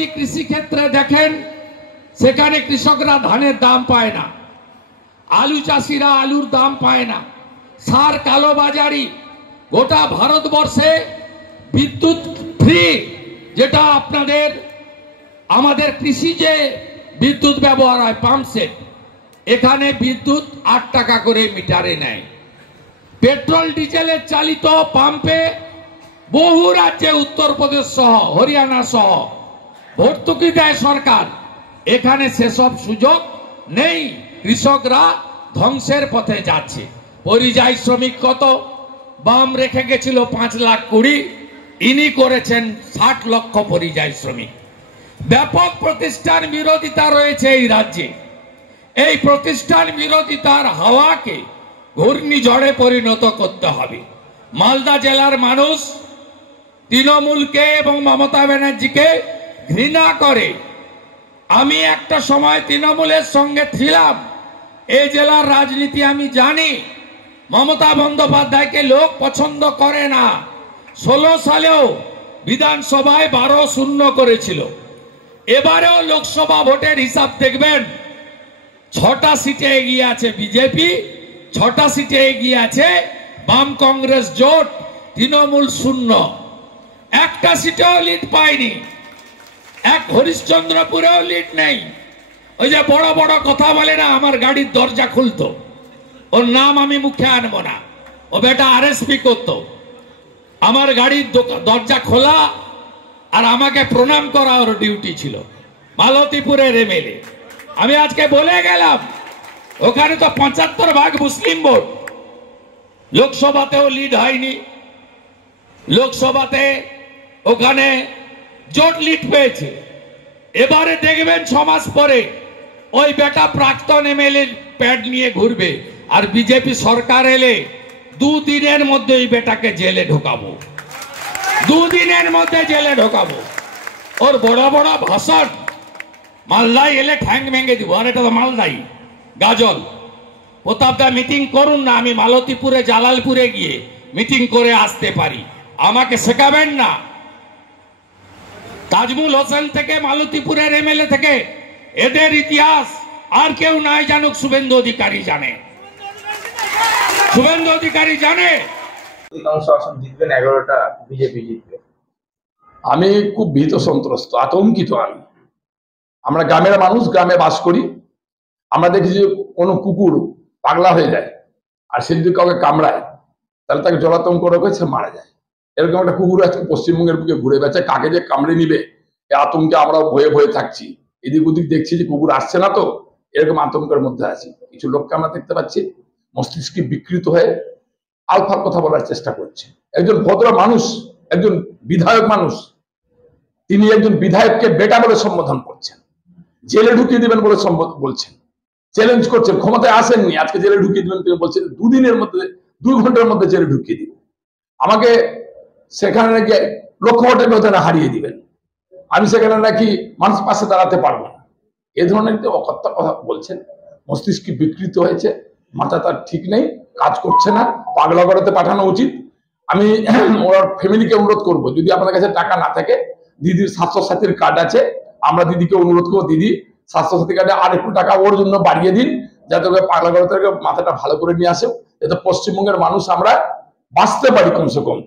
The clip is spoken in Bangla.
যদি কৃষি ক্ষেত্রে দেখেন সেখানে কৃষকরা ধানের দাম পায় না, আলু চাষিরা আলুর দাম পায় না, সার কালোবাজারি, গোটা ভারতবর্ষে বিদ্যুৎ ফ্রি, যেটা আপনাদের আমাদের কৃষি যে বিদ্যুৎ ব্যবহার হয় পাম্প সেট, এখানে বিদ্যুৎ 8 টাকা করে মিটারে নেয়। পেট্রোল ডিজেলের চালিত পাম্পে বহু রাজ্যে উত্তরপ্রদেশ সহ হরিয়ানা সহ ভর্তুকি দেয় সরকার, এখানে সেসব সুযোগ নেই। কৃষকরা ধ্বংসের পথে যাচ্ছে। পরিযায়ী শ্রমিক কত বাম রেখে গেছিল 5,20,000, ইনি করেছেন 60 লক্ষ পরিযায়ী শ্রমিক। ব্যাপক প্রতিষ্ঠান বিরোধিতা রয়েছে এই রাজ্যে। এই প্রতিষ্ঠান বিরোধিতার হাওয়াকে ঘূর্ণিঝড়ে পরিণত করতে হবে। মালদা জেলার মানুষ তৃণমূলকে এবং মমতা ব্যানার্জিকে ঘৃণা করে। আমি একটা সময় তৃণমূলের সঙ্গে ছিলাম, এই জেলার রাজনীতি আমি জানি। মমতা বন্দ্যোপাধ্যায়কে লোক পছন্দ করে না। 16 সালেও বিধানসভায় 12-0 করেছিল। এবারেও লোকসভা ভোটের হিসাব দেখবেন, 6টা সিটে এগিয়ে আছে বিজেপি, 6টা সিটে এগিয়ে আছে বাম কংগ্রেস জোট, তৃণমূল 0। একটা সিটেও লিড পায়নি, এক হরিশ্চন্দ্রপুরেও লিড নেই। ওই যে বড় বড় কথা বলে না, আমার গাড়ির দরজা খুলতো, ওর নাম আমি মুখে আনবো না, ও বেটা আরএসপি করতো। আমার গাড়ির দরজা খোলা আর আমাকে প্রণাম করা ওর ডিউটি ছিল, মালতীপুরের এমএলএ। আমি আজকে বলে গেলাম, ওখানে তো 75% মুসলিম ভোট। লোকসভাতেও লিড হয়নি, লোকসভাতে ওখানে জোট লিড পেয়েছে। এবারে দেখবেন 6 মাস পরে ওই বেটা প্রাক্তন এমএলএ প্যাড নিয়ে ঘুরবে, আর বিজেপি সরকার এলে 2 দিনের মধ্যে এই বেটাকে জেলে ঢোকাবো, 2 দিনের মধ্যে জেলে ঢোকাবো। ওর বড় বড় ভাষণ, মালদায় এলে ঠ্যাং ভেঙে দিব। আর এটা তো মালদাই গাজল। প্রতাপদা মিটিং করুন না, আমি মালতীপুরে জালালপুরে গিয়ে মিটিং করে আসতে পারি, আমাকে শেখাবেন না। তাজমুল হোসেন থেকে মালতীপুরের এমএলএ থেকে এদের ইতিহাস আর কেউ নাই জানুক, শুভেন্দু অধিকারী জানে, শুভেন্দু অধিকারী জানে। জিতবেন 11টা বিজেপি জিতবে। আমি খুব ভীত সন্ত্রস্ত, আতঙ্কিত। আমরা গ্রামের মানুষ, গ্রামে বাস করি। আমরা দেখি যে কোনো কুকুর পাগলা হয়ে যায় আর সে যদি কাউকে কামড়ায় তাহলে তাকে জলাতঙ্ক রোগ হয়ে সে মারা যায়। এরকম একটা কুকুর আজকে পশ্চিমবঙ্গের বুকে ঘুরে বেড়াচ্ছে, কাকে যে কামড়ে নিবে এই আতঙ্কে আমরা ভয়ে ভয়ে থাকছি। এদিক ওদিক দেখছি যে কুকুর আসছে না, তো এরকম আতঙ্কের মধ্যে আছি। কিছু লোককে আমরা দেখতে পাচ্ছি মস্তিষ্কে বিকৃত হয়ে আলফার কথা বলার চেষ্টা করছে। একজন ভদ্র মানুষ, একজন বিধায়ক মানুষ, তিনি একজন বিধায়ককে বেটা বলে সম্বোধন করছেন, জেলে ঢুকিয়ে দিবেন বলে বলছেন, চ্যালেঞ্জ করছেন। ক্ষমতায় আসেননি, আজকে জেলে ঢুকিয়ে দিবেন তিনি বলছেন 2 দিনের মধ্যে, 2 ঘন্টার মধ্যে জেলে ঢুকিয়ে দিবেন। আমাকে সেখানে নাকি লক্ষ কোটি টাকা হারিয়ে দিবেন, আমি সেখানে নাকি মানুষ পাশে দাঁড়াতে পারবো না। এ ধরনের অকথ্য কথা বলছেন। মস্তিষ্ক বিকৃত হয়েছে, মাথা তার ঠিক নেই, কাজ করছে না, পাগলা গড়াতে পাঠানো উচিত। আমি ওর ফ্যামিলিকে অনুরোধ করবো, যদি আপনাদের কাছে টাকা না থাকে, দিদির স্বাস্থ্যসাথীর কার্ড আছে, আমরা দিদিকে অনুরোধ করবো, দিদি স্বাস্থ্যসাথী কার্ডে আর একটু টাকা ওর জন্য বাড়িয়ে দিন, যাতে ওকে পাগলা গড়াতে মাথাটা ভালো করে নিয়ে আসে, যাতে পশ্চিমবঙ্গের মানুষ আমরা বাঁচতে পারি কমসে কম।